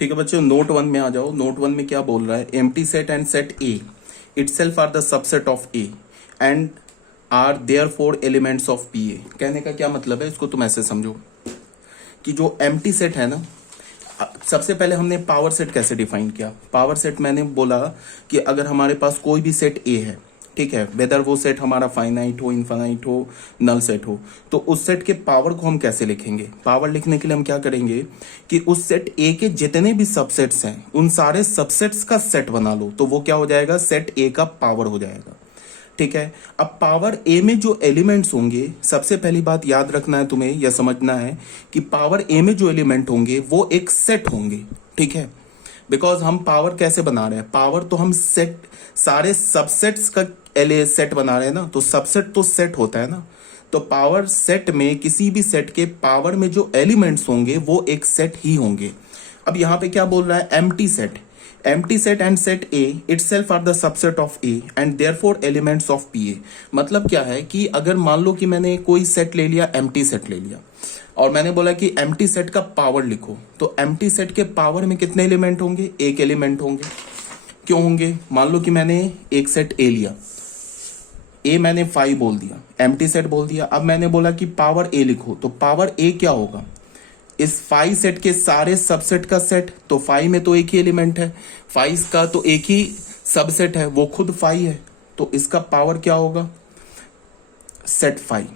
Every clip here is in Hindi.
ठीक है बच्चों, नोट वन में आ जाओ। नोट वन में क्या बोल रहा है, empty set and set A itself are the subset of A and are therefore elements of P A. कहने का क्या मतलब है, इसको तुम ऐसे समझो कि जो एम्प्टी सेट है ना, सबसे पहले हमने पावर सेट कैसे डिफाइन किया। पावर सेट मैंने बोला कि अगर हमारे पास कोई भी सेट ए है, ठीक है, वेदर वो सेट हमारा फाइनाइट हो, इनफाइनाइट हो, नल सेट हो, तो उस सेट के पावर को हम कैसे लिखेंगे। पावर लिखने के लिए हम क्या करेंगे कि उस सेट ए के जितने भी सबसेट्स हैं उन सारे सबसेट्स का सेट बना लो, तो वो क्या हो जाएगा, सेट ए का पावर हो जाएगा। ठीक है, अब पावर ए में जो एलिमेंट्स होंगे, सबसे पहली बात याद रखना है तुम्हें, यह समझना है कि पावर ए में जो एलिमेंट होंगे वो एक सेट होंगे। ठीक है, बिकॉज हम पावर कैसे बना रहे हैं, पावर तो हम सेट, सारे सबसेट्स का सेट बना रहे हैं ना, तो सबसेट तो सेट होता है ना, तो पावर सेट में किसी भी सेट के पावर में जो एलिमेंट्स होंगे वो एक सेट ही होंगे। अब यहां पे क्या बोल रहा है, empty set, empty set and set A itself are the subset of A and therefore elements of P A. मतलब क्या है कि अगर मान लो कि मैंने कोई सेट ले लिया, एम्प्टी सेट ले लिया, और मैंने बोला कि एम्प्टी सेट का पावर लिखो, तो एम्प्टी सेट के पावर में कितने एलिमेंट होंगे, एक एलिमेंट होंगे। क्यों होंगे, मान लो कि मैंने एक सेट ए लिया, ए मैंने 5 बोल दिया, एम्प्टी सेट बोल दिया। अब मैंने बोला कि पावर ए लिखो, तो पावर ए क्या होगा, इस 5 सेट के सारे सबसेट का सेट, तो 5 में तो एक ही एलिमेंट है, 5 का तो एक ही सबसेट है, वो खुद 5 है, तो इसका पावर क्या होगा, सेट 5।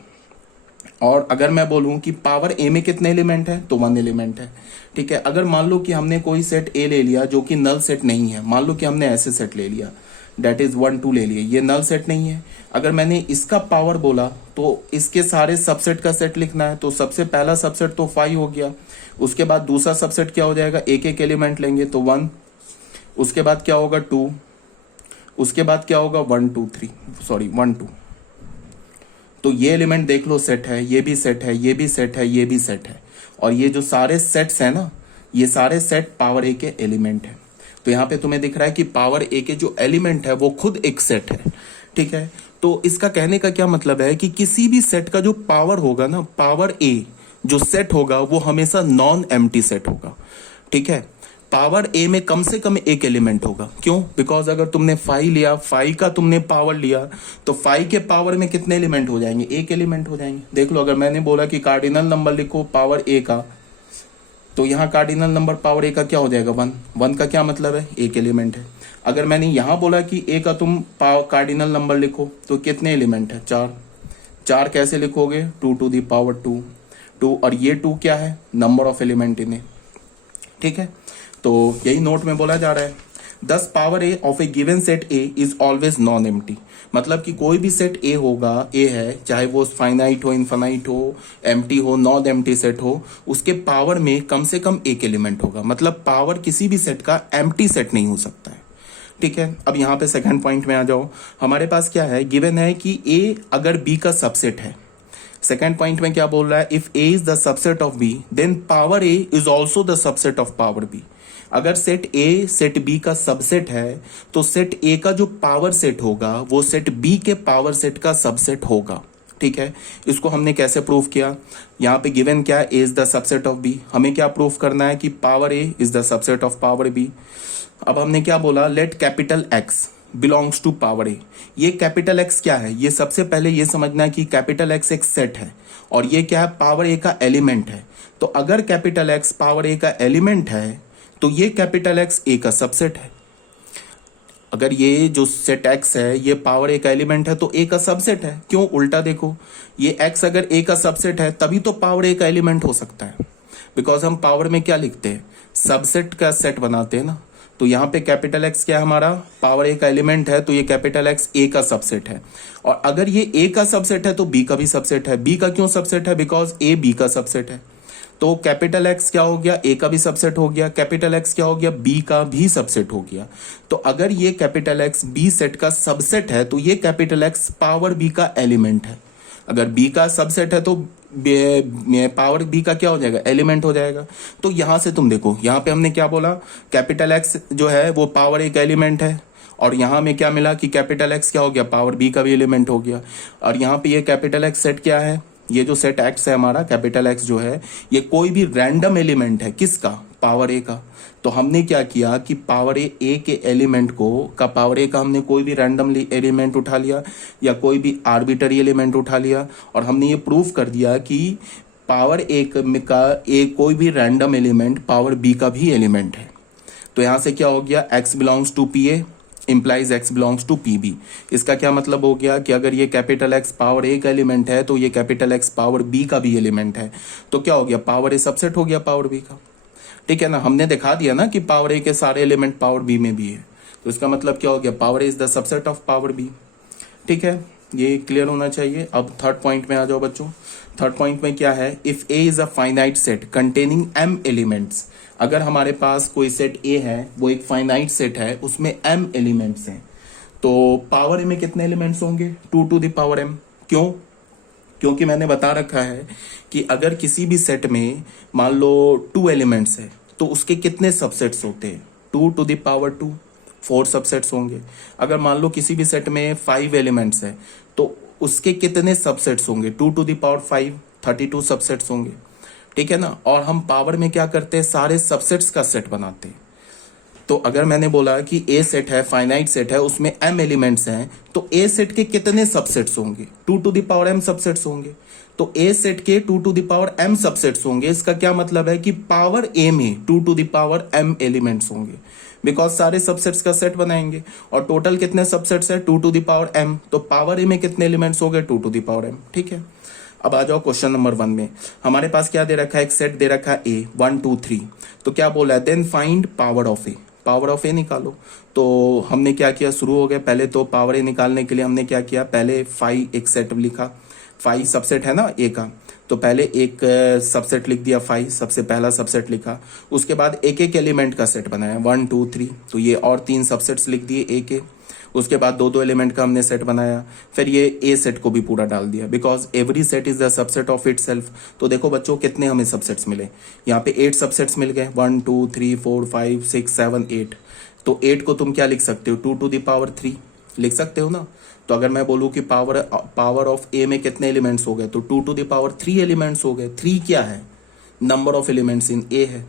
और अगर मैं बोलूं कि पावर ए में कितने एलिमेंट है, तो 1 एलिमेंट है। ठीक है, अगर मान लो कि हमने कोई सेट ए ले लिया जो कि नल सेट नहीं है, मान लो कि हमने ऐसे सेट ले लिया, डेट इज 1 2 ले लिए, ये नल सेट नहीं है, अगर मैंने इसका पावर बोला तो इसके सारे सबसेट का सेट लिखना है, तो सबसे पहला सबसेट तो 5 हो गया, उसके बाद दूसरा सबसेट क्या हो जाएगा, एक एक एलिमेंट लेंगे तो 1, उसके बाद क्या होगा 2, उसके बाद क्या होगा 1 2 3 सॉरी 1 2, तो ये एलिमेंट देख लो सेट है, ये भी सेट है, ये भी सेट है, ये भी सेट है, और ये जो सारे सेट्स है ना, ये सारे सेट पावर ए के एलिमेंट है। तो यहाँ पे तुम्हें दिख रहा है कि पावर ए के जो एलिमेंट है वो खुद एक सेट है। ठीक है, तो इसका कहने का क्या मतलब है कि किसी भी सेट का जो पावर होगा ना, पावर ए जो सेट होगा वो हमेशा नॉन एम्प्टी सेट होगा। ठीक है, पावर ए में कम से कम एक एलिमेंट होगा। क्यों, बिकॉज अगर तुमने 5 लिया, 5 का तुमने पावर लिया, तो 5 के पावर में कितने एलिमेंट हो जाएंगे, एक एलिमेंट हो जाएंगे। देख लो, अगर मैंने बोला कि कार्डिनल नंबर लिखो पावर ए का, तो यहाँ कार्डिनल नंबर पावर ए का क्या हो जाएगा, 1। 1 का क्या मतलब है, एक एलिमेंट है। अगर मैंने यहाँ बोला कि ए का तुम कार्डिनल नंबर लिखो, तो कितने एलिमेंट है, 4। 4 कैसे लिखोगे, 2 टू द पावर 2, 2, और ये 2 क्या है, नंबर ऑफ एलिमेंट इन ए। ठीक है, तो यही नोट में बोला जा रहा है, दस power A of A given set A is always non empty. मतलब कि कोई भी सेट ए होगा, ए है, चाहे वो फाइनाइट हो, इनफाइनाइट हो, एम्प्टी हो, नॉन एम्प्टी सेट हो, उसके पावर में कम से कम एक एलिमेंट होगा। मतलब पावर किसी भी सेट का एम्प्टी सेट नहीं हो सकता है। ठीक है, अब यहाँ पे सेकंड पॉइंट में आ जाओ। हमारे पास क्या है, गिवन है कि ए अगर बी का सबसेट है। सेकंड पॉइंट में क्या बोल रहा है, if A is the subset of B then power A is also the subset of power B. अगर सेट ए सेट बी का सबसेट है, तो सेट ए का जो पावर सेट होगा वो सेट बी के पावर सेट का सबसेट होगा। ठीक है, इसको हमने कैसे प्रूव किया, यहाँ पे गिवन क्या है, A is the subset of B. हमें क्या प्रूव करना है कि power A is the subset of power B. अब हमने क्या बोला, let capital X belongs to power A. ये कैपिटल एक्स क्या है, ये सबसे पहले ये समझना है कि कैपिटल एक्स एक सेट है और ये क्या है, पावर ए का एलिमेंट है। तो अगर कैपिटल एक्स पावर ए का एलिमेंट है तो ये कैपिटल एक्स ए का सबसेट है। अगर ये जो सेट एक्स है ये पावर ए का एलिमेंट है तो ए का सबसेट है। क्यों, उल्टा देखो, ये एक्स अगर ए का सबसेट है तभी तो पावर ए का एलिमेंट हो सकता है, बिकॉज हम पावर में क्या लिखते हैं, सबसेट का सेट बनाते हैं ना। तो यहाँ पे कैपिटल एक्स क्या है, हमारा पावर ए का एलिमेंट है, तो ये कैपिटल एक्स ए का सबसेट है। और अगर ये ए का सबसेट है तो बी का भी सबसेट है। बी का क्यों सबसेट है, बिकॉज ए बी का सबसेट है। तो कैपिटल एक्स क्या हो गया, ए का भी सबसेट हो गया, कैपिटल एक्स क्या हो गया, बी का भी सबसेट हो गया। तो अगर ये कैपिटल एक्स बी सेट का सबसेट है तो ये कैपिटल एक्स पावर बी का एलिमेंट है। अगर बी का सबसेट है तो पावर बी का क्या हो जाएगा, एलिमेंट हो जाएगा। तो यहां से तुम देखो, यहां पे हमने क्या बोला, कैपिटल एक्स जो है वो पावर ए का एलिमेंट है, और यहां में क्या मिला कि कैपिटल एक्स क्या हो गया, पावर बी का भी एलिमेंट हो गया। और यहाँ पे ये कैपिटल एक्स सेट क्या है, ये जो सेट एक्स है हमारा, कैपिटल एक्स जो है ये कोई भी रैंडम एलिमेंट है, किसका, पावर ए का। तो हमने क्या किया कि पावर ए के एलिमेंट को का पावर ए का हमने कोई भी रैंडमली एलिमेंट उठा लिया या कोई भी आर्बिटरी एलिमेंट उठा लिया और हमने ये प्रूव कर दिया कि पावर ए का ए कोई भी रैंडम एलिमेंट पावर बी का भी एलिमेंट है। तो यहां से क्या हो गया, x belongs to P A implies x belongs to P B. इसका क्या मतलब हो गया कि अगर ये कैपिटल X पावर ए का एलिमेंट है तो ये कैपिटल X पावर बी का भी एलिमेंट है। तो क्या हो गया, पावर ए सबसेट हो गया पावर बी का। ठीक है ना, हमने दिखा दिया ना कि पावर ए के सारे एलिमेंट पावर बी में भी है। तो इसका मतलब क्या हो गया, power A is the subset of power B. ठीक है, ये क्लियर होना चाहिए। अब थर्ड पॉइंट में आ जाओ बच्चों। थर्ड पॉइंट में क्या है, if A is a finite set containing m elements. अगर हमारे पास कोई सेट ए है, वो एक फाइनाइट सेट है, उसमें m एलिमेंट्स हैं, तो पावर ए में कितने एलिमेंट्स होंगे, 2 टू द पावर m। क्यों, क्योंकि मैंने बता रखा है कि अगर किसी भी सेट में मान लो 2 एलिमेंट्स है तो उसके कितने सबसेट्स होते हैं, 2 टू द पावर 2, 4 सबसेट्स होंगे। अगर मान लो किसी भी सेट में 5 एलिमेंट्स है तो उसके कितने सबसेट्स होंगे, 2 टू द पावर 5, 32 सबसेट्स होंगे। ठीक है ना, और हम पावर में क्या करते हैं, सारे सबसेट्स का सेट बनाते हैं। तो अगर मैंने बोला कि ए सेट है, फाइनाइट सेट है, उसमें m एलिमेंट्स हैं, तो ए सेट के कितने सबसेट्स होंगे, 2 to the power m subsets होंगे। तो ए सेट के 2 to the power m subsets होंगे। इसका क्या मतलब है कि पावर ए में 2 to the power m elements होंगे, बिकॉज सारे सबसेट्स का सेट बनाएंगे। और टोटल कितने सबसेट्स है, 2 टू द पावर m। तो पावर ए में कितने एलिमेंट्स हो गए, 2 टू द पावर m। ठीक है, अब आ जाओ क्वेश्चन नंबर 1 में। हमारे पास क्या दे रखा है, एक सेट दे रखा है ए 1 2 3। तो क्या बोला है, then find power of A, power of A निकालो। तो हमने क्या किया, शुरू हो गया। पहले तो पावर ए निकालने के लिए हमने क्या किया, पहले 5 एक सेट लिखा, 5 सबसेट है ना ए का, तो पहले एक सबसेट लिख दिया 5, सबसे पहला सबसेट लिखा। उसके बाद एक एक एलिमेंट का सेट बनाया 1 2 3, तो ये और 3 सबसेट्स लिख दिए ए के। उसके बाद 2 2 एलिमेंट का हमने सेट बनाया, फिर ये ए सेट को भी पूरा डाल दिया, because every set is the subset of it self. तो देखो बच्चों कितने हमें सबसेट्स मिले, यहाँ पे 8 सबसेट्स मिल गए, 1 2 3 4 5 6 7 8। तो 8 को तुम क्या लिख सकते हो, 2 टू द पावर 3 लिख सकते हो ना। तो अगर मैं बोलूँ कि पावर ऑफ ए में कितने एलिमेंट्स हो गए, तो 2 टू द पावर 3 एलिमेंट्स हो गए। 3 क्या है, नंबर ऑफ एलिमेंट्स इन ए है।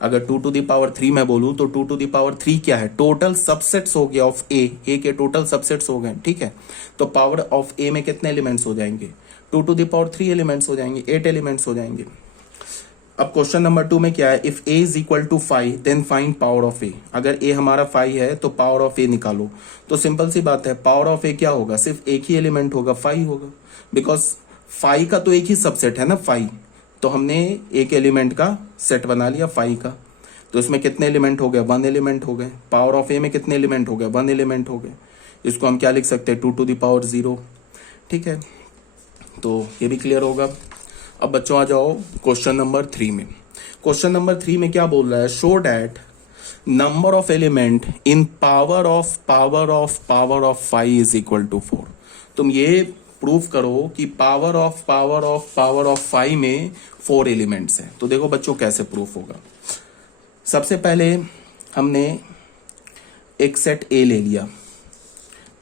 अगर 2 टू द पावर 3 मैं बोलूं तो 2 टू द पावर 3 क्या है, टोटल सबसेट्स हो गया ऑफ ए के टोटल सबसेट्स हो गए। ठीक है, तो पावर ऑफ ए में कितने एलिमेंट्स हो जाएंगे, 2 टू द पावर 3 एलिमेंट्स हो जाएंगे, 8 एलिमेंट्स हो जाएंगे। अब क्वेश्चन नंबर 2 में क्या है, if A is equal to 5 then find power of A. अगर ए हमारा 5 है तो पावर ऑफ ए निकालो। तो सिंपल सी बात है, पावर ऑफ ए क्या होगा, सिर्फ एक ही एलिमेंट होगा, 5 होगा, बिकॉज 5 का तो एक ही सबसेट है ना 5। तो हमने एक एलिमेंट का सेट बना लिया 5 का, तो इसमें कितने एलिमेंट हो गए, 1 एलिमेंट हो गए। पावर ऑफ ए में कितने एलिमेंट हो गए, 1 एलिमेंट हो गए। इसको हम क्या लिख सकते हैं, 2 टू द पावर 0। ठीक है, तो ये भी क्लियर होगा। अब बच्चों आ जाओ क्वेश्चन नंबर 3 में। क्वेश्चन नंबर 3 में क्या बोल रहा है, show that number of element in power of 5 is equal to 4। तुम ये प्रूफ करो कि पावर ऑफ 5 में 4 एलिमेंट्स हैं। तो देखो बच्चों कैसे प्रूफ होगा। सबसे पहले हमने एक सेट ए ले लिया,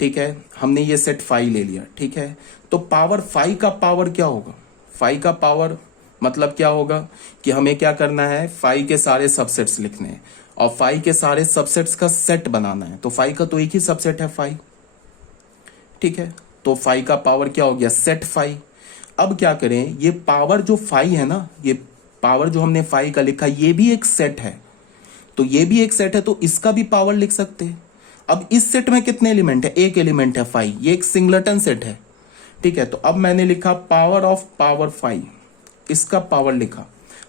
ठीक है, हमने ये सेट 5 ले लिया, ठीक है। तो पावर 5 का पावर क्या होगा, 5 का पावर मतलब क्या होगा कि हमें क्या करना है, 5 के सारे सबसेट्स लिखने हैं और 5 के सारे सबसेट्स का सेट बनाना है। तो 5 का तो एक ही सबसेट है 5, ठीक है। तो 5 का पावर क्या हो गया, सेट 5। अब क्या करें, ये पावर जो 5 है ना, ये पावर जो हमने 5 का लिखा, ये भी एक सेट है, तो ये भी एक सेट है, तो इसका भी पावर लिख सकते हैं। अब इस सेट में कितने एलिमेंट है, एक एलिमेंट है 5, ये एक सिंगलटन सेट है, ठीक है। तो अब मैंने लिखा पावर ऑफ पावर 5, इसका पावर लिखा,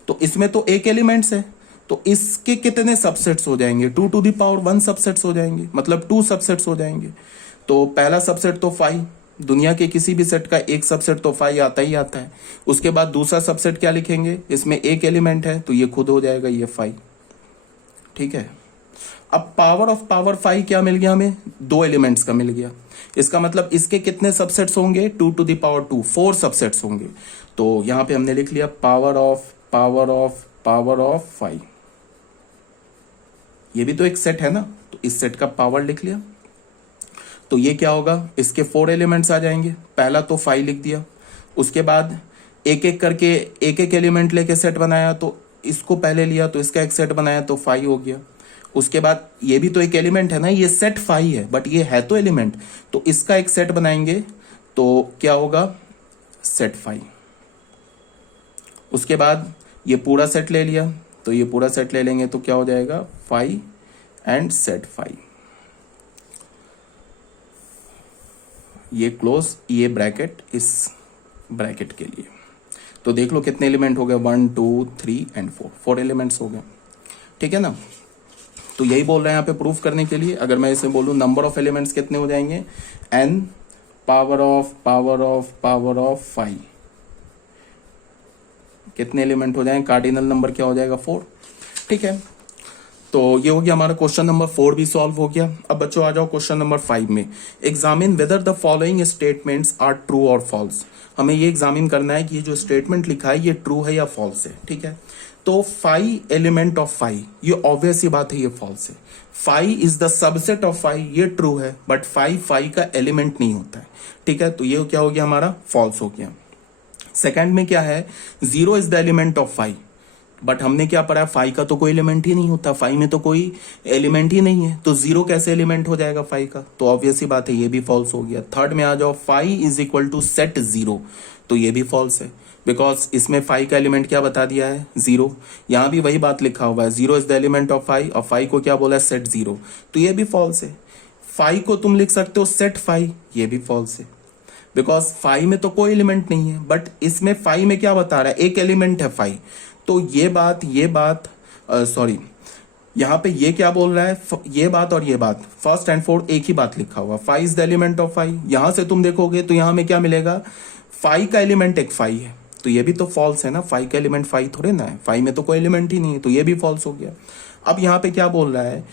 तो इसमें तो एक एलिमेंट्स है, तो इसके कितने सबसेट्स हो जाएंगे, 2 टू द पावर 1 सबसेट्स हो जाएंगे, मतलब 2 सबसेट्स हो जाएंगे। तो पहला सबसेट तो 5, दुनिया के किसी भी सेट का एक सबसेट तो 5 आता ही आता है। उसके बाद दूसरा सबसेट क्या लिखेंगे, इसमें एक एलिमेंट है, तो ये खुद हो जाएगा ये 5, ठीक है। अब पावर ऑफ पावर 5 क्या मिल गया हमें, 2 एलिमेंट्स का मिल गया। इसका मतलब इसके कितने सबसेट्स होंगे, 2 टू द पावर 2, 4 सबसेट्स होंगे। तो यहां पे हमने लिख लिया पावर ऑफ 5। ये भी तो एक सेट है ना, तो इस सेट का पावर लिख लिया। तो ये क्या होगा, इसके 4 एलिमेंट्स आ जाएंगे। पहला तो 5 लिख दिया, उसके बाद एक एक करके एक एक एलिमेंट लेके सेट बनाया, तो इसको पहले लिया तो इसका एक सेट बनाया तो फाई हो गया। उसके बाद ये भी तो एक एलिमेंट है ना, ये सेट फाई है बट ये है तो एलिमेंट, तो इसका एक सेट बनाएंगे तो क्या होगा, सेट फाई। उसके बाद ये पूरा सेट ले लिया तो ये पूरा सेट ले लेंगे तो क्या हो जाएगा, फाई एंड सेट फाई। ये क्लोज, ये ब्रैकेट इस ब्रैकेट के लिए। तो देख लो कितने एलिमेंट हो गए, 1 2 3 एंड 4 एलिमेंट्स हो गए, ठीक है ना। तो यही बोल रहे हैं यहाँ पे प्रूफ करने के लिए। अगर मैं इसे बोलूं नंबर ऑफ एलिमेंट्स कितने हो जाएंगे, n power of power of power of 5, कितने एलिमेंट हो जाएंगे, कार्डिनल नंबर क्या हो जाएगा, 4, ठीक है। तो ये हो गया हमारा क्वेश्चन नंबर 4 भी सॉल्व हो गया। अब बच्चों आ जाओ क्वेश्चन नंबर 5 में। Examine whether the following statements are true और फॉल्स। हमें ये एग्जामिन करना है कि ये जो स्टेटमेंट लिखा है ये ट्रू है या फॉल्स है, ठीक है। तो 5 एलिमेंट ऑफ 5, ये ऑब्वियस ही बात है ये फॉल्स है। 5 इज द सबसेट ऑफ 5, ये ट्रू है, बट 5 का एलिमेंट नहीं होता है, ठीक है। तो ये क्या हो गया हमारा, फॉल्स हो गया। सेकंड में क्या है, 0 is the element of 5, but हमने क्या पढ़ा है, 5 का तो कोई एलिमेंट ही नहीं होता, 5 में तो कोई एलिमेंट ही नहीं है, तो 0 कैसे एलिमेंट हो जाएगा 5 का, तो ऑब्वियस ही बात है ये भी फॉल्स हो गया। थर्ड में आ जाओ, 5 इज इक्वल टू सेट 0, तो ये भी फॉल्स है, बिकॉज इसमें 5 का एलिमेंट क्या बता दिया है, 0। यहां भी वही बात लिखा हुआ है, 0 इज द एलिमेंट ऑफ 5, और 5 को क्या बोला है, सेट 0, तो ये भी फॉल्स है। 5 को तुम लिख सकते हो सेट 5, ये भी फॉल्स है, बिकॉज 5 में तो कोई एलिमेंट नहीं है, बट इसमें 5 में क्या बता रहा है, एक एलिमेंट है 5, तो ये बात सॉरी, यहाँ पे ये क्या बोल रहा है, ये बात और ये बात, फर्स्ट एंड फोर्थ एक ही बात लिखा हुआ, 5 इज द एलिमेंट ऑफ 5। यहां से तुम देखोगे तो यहां में क्या मिलेगा, 5 का एलिमेंट एक 5 है, तो ये भी तो फॉल्स है ना, 5 का एलिमेंट 5 थोड़े ना है, 5 में तो कोई एलिमेंट ही नहीं है, तो ये भी फॉल्स हो गया। अब यहाँ पे क्या बोल रहा है,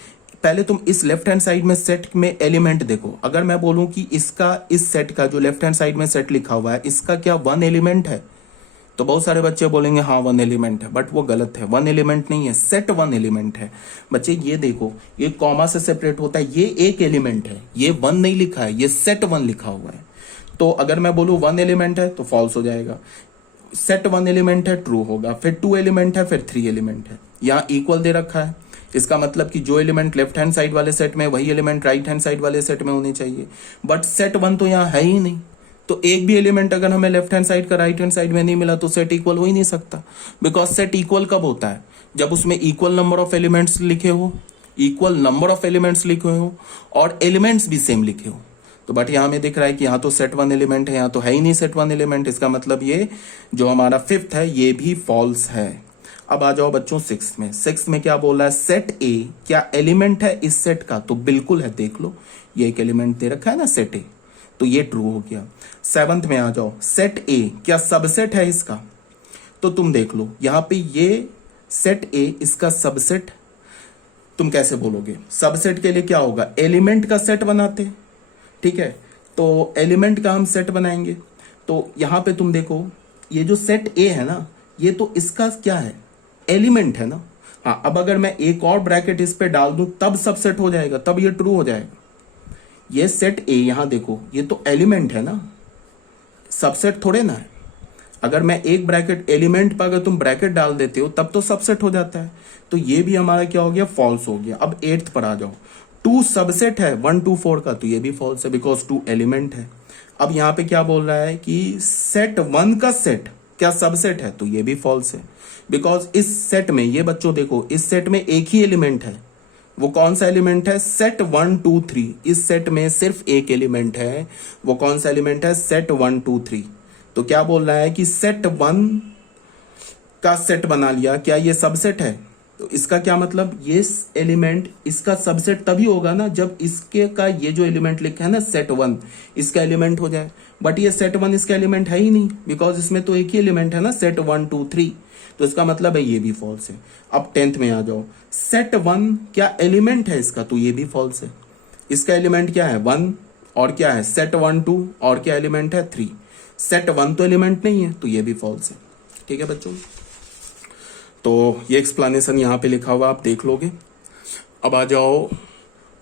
पहले तुम इस लेफ्ट हैंड साइड में सेट में एलिमेंट देखो। अगर मैं बोलूं कि इसका, इस सेट का जो लेफ्ट हैंड साइड में सेट लिखा हुआ है, इसका क्या 1 एलिमेंट है, तो बहुत सारे बच्चे बोलेंगे हाँ 1 एलिमेंट है, बट वो गलत है, 1 एलिमेंट नहीं है, सेट 1 एलिमेंट है। बच्चे ये देखो, ये कॉमा से सेपरेट होता है, ये एक एलिमेंट है, ये 1 नहीं लिखा है, ये सेट 1 लिखा हुआ है। तो अगर मैं बोलूं 1 एलिमेंट है तो फॉल्स हो जाएगा, सेट 1 एलिमेंट है ट्रू होगा, फिर 2 एलिमेंट है, फिर 3 एलिमेंट है। यहाँ इक्वल दे रखा है, इसका मतलब कि जो एलिमेंट लेफ्ट हैंड साइड वाले सेट में, वही एलिमेंट राइट हैंड साइड वाले सेट में होने चाहिए, बट सेट 1 तो यहाँ है ही नहीं, तो एक भी एलिमेंट अगर हमें लेफ्ट हैंड साइड का राइट हैंड साइड में नहीं मिला तो सेट इक्वल हो ही नहीं सकता। बिकॉज सेट इक्वल कब होता है, जब उसमें इक्वल नंबर ऑफ एलिमेंट्स लिखे हो, इक्वल नंबर ऑफ एलिमेंट्स लिखे हो और एलिमेंट्स भी सेम लिखे हो। तो बट यहाँ में दिख रहा है कि यहाँ तो सेट 1 एलिमेंट है, यहाँ तो है ही नहीं सेट 1 एलिमेंट, इसका मतलब ये जो हमारा 5th है ये भी फॉल्स है। अब आ जाओ बच्चों 6th में। 6th में क्या बोल रहा है, सेट ए क्या एलिमेंट है इस सेट का, तो बिल्कुल है, देख लो ये एक एलिमेंट दे रखा है ना सेट ए, तो ये ट्रू हो गया। 7th में आ जाओ, सेट ए क्या सबसेट है इसका, तो तुम देख लो यहाँ पे ये सेट ए इसका सबसेट, तुम कैसे बोलोगे, सबसेट के लिए क्या होगा, एलिमेंट का सेट बनाते, ठीक है, तो एलिमेंट का हम सेट बनाएंगे। तो यहां पे तुम देखो ये जो सेट ए है ना, ये तो इसका क्या है, एलिमेंट है ना। हाँ, अब अगर मैं एक और ब्रैकेट इस पे डाल दूं तब सबसेट हो जाएगा, तब ये ट्रू हो जाएगा। ये सेट ए यहां देखो, ये तो एलिमेंट है ना, सबसेट थोड़े ना है। अगर मैं एक ब्रैकेट एलिमेंट पर अगर तुम ब्रैकेट डाल देते हो तब तो सबसेट हो जाता है, तो ये भी हमारा क्या हो गया, फॉल्स हो गया। अब 8th पर आ जाओ, 2 सबसेट है 1 2 4 का, तो ये भी फॉल्स है बिकॉज 2 एलिमेंट है। अब यहाँ पे क्या बोल रहा है कि सेट 1 का सेट क्या सबसेट है, तो ये भी फॉल्स है बिकॉज इस सेट में, ये बच्चों देखो इस सेट में एक ही एलिमेंट है, वो कौन सा एलिमेंट है, सेट 1 2 3, इस सेट में सिर्फ एक एलिमेंट है, वो कौन सा एलिमेंट है, सेट 1 2 3। तो क्या बोल रहा है कि सेट 1 का सेट बना लिया, क्या ये सबसेट है, तो इसका क्या मतलब, ये एलिमेंट इसका सबसेट तभी होगा ना जब इसके का ये जो एलिमेंट लिखा है ना सेट 1 इसका एलिमेंट हो जाए, बट ये सेट 1 इसका एलिमेंट है ही नहीं बिकॉज इसमें तो एक ही एलिमेंट है ना, सेट 1 2 3, तो इसका मतलब है ये भी फॉल्स है। अब 10th में आ जाओ, सेट 1 क्या एलिमेंट है इसका, तो ये भी फॉल्स है, इसका एलिमेंट क्या है 1 और क्या है सेट 1 2 और क्या एलिमेंट है 3, सेट 1 तो एलिमेंट नहीं है, तो ये भी फॉल्स है। ठीक है बच्चों, तो ये एक्सप्लेनेशन यहाँ पे लिखा हुआ आप देख लोगे। अब आ जाओ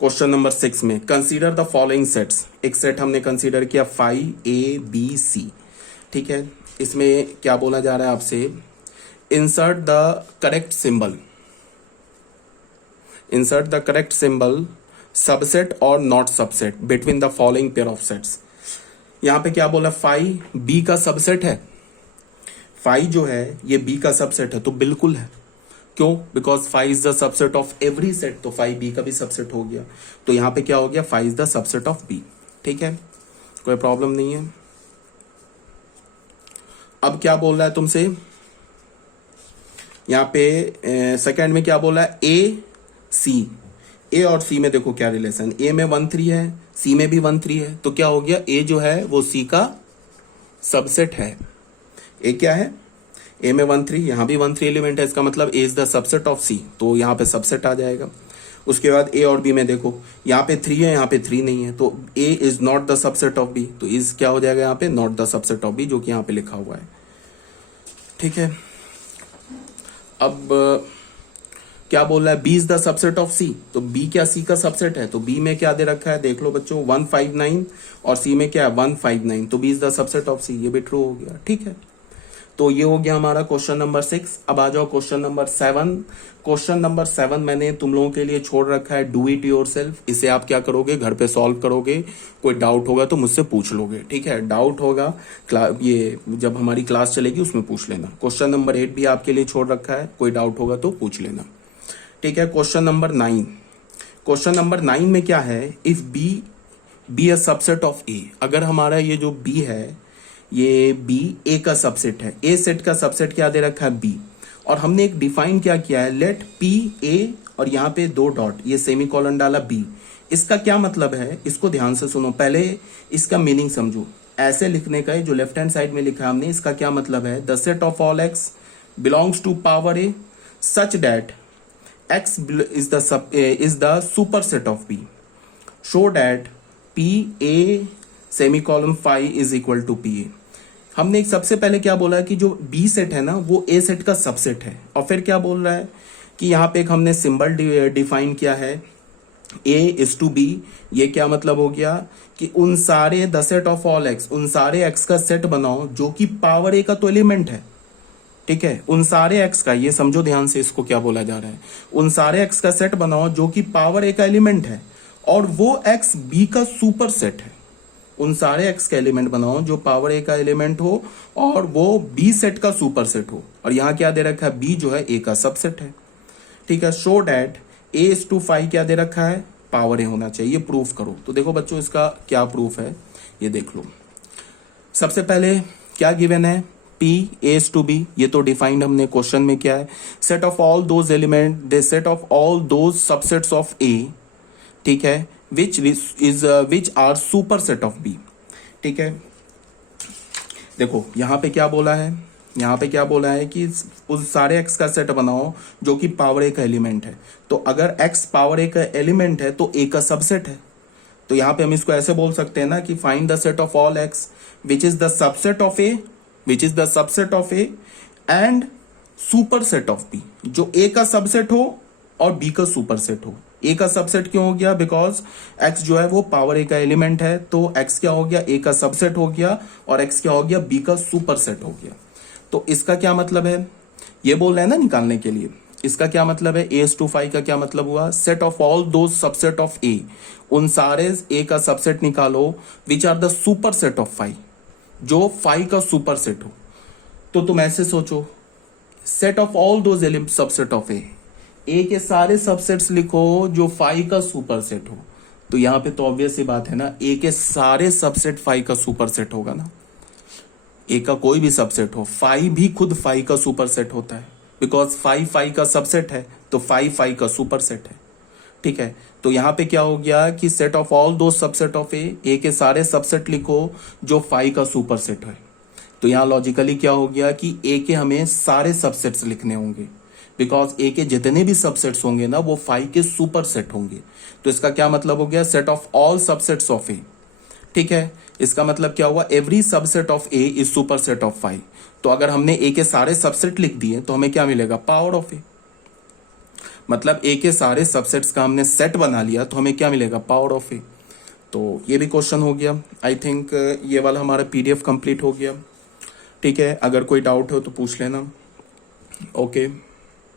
क्वेश्चन नंबर 6 में, कंसीडर द फॉलोइंग सेट्स। एक सेट हमने कंसीडर किया 5 A B C, ठीक है। इसमें क्या बोला जा रहा है आपसे insert the correct symbol, insert the correct symbol subset or not subset between the following pair of sets. यहां पे क्या बोला, फाइव बी का सबसेट है, फाइव जो है ये बी का सबसेट है, तो बिल्कुल है। क्यों? Because five is the subset of every set, तो फाइव बी का भी सबसेट हो गया, तो यहां पे क्या हो गया, five is the subset of B. ठीक है, कोई प्रॉब्लम नहीं है। अब क्या बोल रहा है तुमसे, यहां पे सेकंड में क्या बोला है, ए सी, ए और सी में देखो क्या रिलेशन, ए में 1 3 है, सी में भी 1 3 है, तो क्या हो गया, ए जो है वो सी का सबसेट है। ए क्या है, ए में 1 3, यहां भी 1 3 एलिमेंट है, इसका मतलब ए is the subset of C, तो यहां पे सबसेट आ जाएगा। उसके बाद ए और बी में देखो, यहाँ पे 3 है, यहाँ पे 3 नहीं है, तो A is not the subset of B, तो इज क्या हो जाएगा यहाँ पे, not the subset of B, जो कि यहाँ पे लिखा हुआ है। ठीक है, अब क्या बोल रहा है, B is the subset of C, तो बी क्या सी का सबसेट है, तो बी में क्या दे रखा है, देख लो बच्चों 159, और सी में क्या है 159, तो B is the subset of C, ये भी ट्रू हो गया। ठीक है, तो ये हो गया हमारा क्वेश्चन नंबर 6। अब आ जाओ क्वेश्चन नंबर 7। क्वेश्चन नंबर 7 मैंने तुम लोगों के लिए छोड़ रखा है, डू इट योरसेल्फ। इसे आप क्या करोगे, घर पे सॉल्व करोगे, कोई डाउट होगा तो मुझसे पूछ लोगे। ठीक है, डाउट होगा ये जब हमारी क्लास चलेगी उसमें पूछ लेना। क्वेश्चन नंबर 8 भी आपके लिए छोड़ रखा है, कोई डाउट होगा तो पूछ लेना। ठीक है, क्वेश्चन नंबर 9। क्वेश्चन नंबर 9 में क्या है, if B a subset of A, अगर हमारा ये जो बी है ये बी ए का सबसेट है, ए सेट का सबसेट क्या दे रखा है, बी, और हमने एक डिफाइन क्या किया है, लेट पी ए, और यहाँ पे 2 डॉट, ये सेमीकोलन डाला बी। इसका क्या मतलब है, इसको ध्यान से सुनो, पहले इसका मीनिंग समझो। ऐसे लिखने का है, जो लेफ्ट हैंड साइड में लिखा है हमने, इसका क्या मतलब है, the set of all X belongs to power A such that x is the superset of p, show that p a semicolon phi is equal to p a। हमने एक सबसे पहले क्या बोला है कि जो b सेट है ना वो a सेट का सबसेट है, और फिर क्या बोल रहा है कि यहाँ पे एक हमने सिंबल डिफाइन किया है a is to b। ये क्या मतलब हो गया कि उन सारे the set of all x, उन सारे x का सेट बनाओ जो कि पावर a का तो एलिमेंट है। ठीक है, उन सारे x का, ये समझो ध्यान से इसको क्या बोला जा रहा है, उन सारे x का सेट बनाओ जो कि पावर a का एलिमेंट है, और वो x b का सुपर सेट है। उन सारे x का एलिमेंट बनाओ जो पावर a का एलिमेंट हो और वो b सेट का सुपर सेट हो, और यहां क्या दे रखा है, b जो है a का सबसेट है। ठीक है, show that a is to 5 क्या दे रखा है, पावर a होना चाहिए, प्रूफ करो। तो देखो बच्चों इसका क्या प्रूफ है, ये देख लो। सबसे पहले क्या गिवन है, P A is to B, ये तो डिफाइंड हमने क्वेश्चन में क्या है, set of all those element, the set of all those subsets of A, ठीक है, which are superset of B। ठीक है, देखो यहाँ पे क्या बोला है, यहाँ पे क्या बोला है कि उस सारे x का सेट बनाओ जो कि पावर A का एलिमेंट है। तो अगर x पावर A का एलिमेंट है तो A का सबसेट है, तो यहाँ पे हम इसको ऐसे बोल सकते हैं ना कि find the set of all x which is the subset of A, which is the subset of A and superset of B, जो A का सबसेट हो और B का सुपरसेट हो। A का सबसेट क्यों हो गया, बिकॉज X जो है वो पावर A का एलिमेंट है, तो X क्या हो गया, A का सबसेट हो गया, और X क्या हो गया, B का सुपरसेट हो गया। तो इसका क्या मतलब है, ये बोल रहे हैं ना निकालने के लिए, इसका क्या मतलब है, A to 5 का क्या मतलब हुआ, set of all those subset of A, उन सारे A का सबसेट निकालो which are the superset of 5, जो 5 का सुपर सेट हो। तो तुम ऐसे सोचो, set of all those element subset of A के सारे सबसेट्स लिखो जो 5 का सुपर सेट हो। तो यहां पे तो ऑब्वियस सी बात है ना, ए के सारे सबसेट 5 का सुपर सेट होगा ना, ए का कोई भी सबसेट हो, 5 भी खुद 5 का सुपर सेट होता है, बिकॉज 5 का सबसेट है, तो 5 का सुपर सेट है। ठीक है, तो यहां पे क्या हो गया कि सेट ऑफ ऑल दो सबसेट ऑफ ए के सारे सबसेट लिखो जो 5 का सुपर सेट है। तो यहां लॉजिकली क्या हो गया कि ए के हमें सारे सबसेट्स लिखने होंगे, बिकॉज ए के जितने भी सबसेट्स होंगे ना वो 5 के सुपर सेट होंगे। तो इसका क्या मतलब हो गया, set of all subsets of A. ठीक है, इसका मतलब क्या हुआ, every subset of A is superset of 5। तो अगर हमने ए के सारे सबसेट लिख दिए तो हमें क्या मिलेगा, पावर ऑफ ए। मतलब ए के सारे सबसेट्स का हमने सेट बना लिया तो हमें क्या मिलेगा, पावर ऑफ ए। तो ये भी क्वेश्चन हो गया। आई थिंक ये वाला हमारा पीडीएफ कंप्लीट हो गया। ठीक है, अगर कोई डाउट हो तो पूछ लेना। ओके।